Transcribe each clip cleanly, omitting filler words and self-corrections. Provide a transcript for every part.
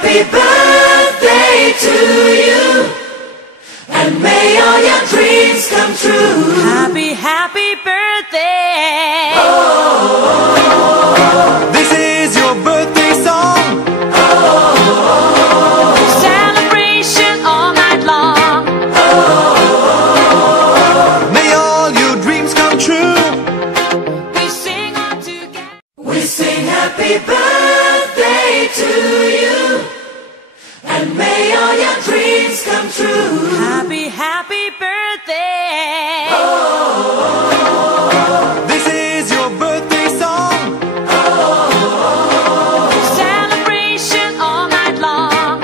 happy birthday to you, and may all your dreams come true. Happy, happy birthday. Oh, This is your birthday song. Celebration all night long. May all your dreams come true. We sing all together. we sing happy birthday to you, and may all your dreams come true. Happy, happy birthday. This is your birthday song. Celebration all night long.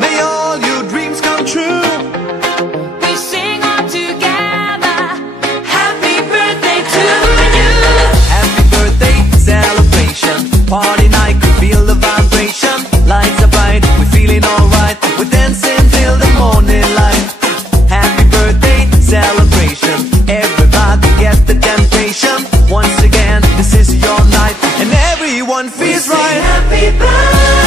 May all your dreams come true. We sing all together. Happy birthday to you. Happy birthday celebration. Party night, could feel the vibration. Lights are bright, we're feeling alright. We're dancing till the morning light. Happy birthday celebration. Everybody get the temptation. Once again, this is your night, and everyone feels Sing right. happy birthday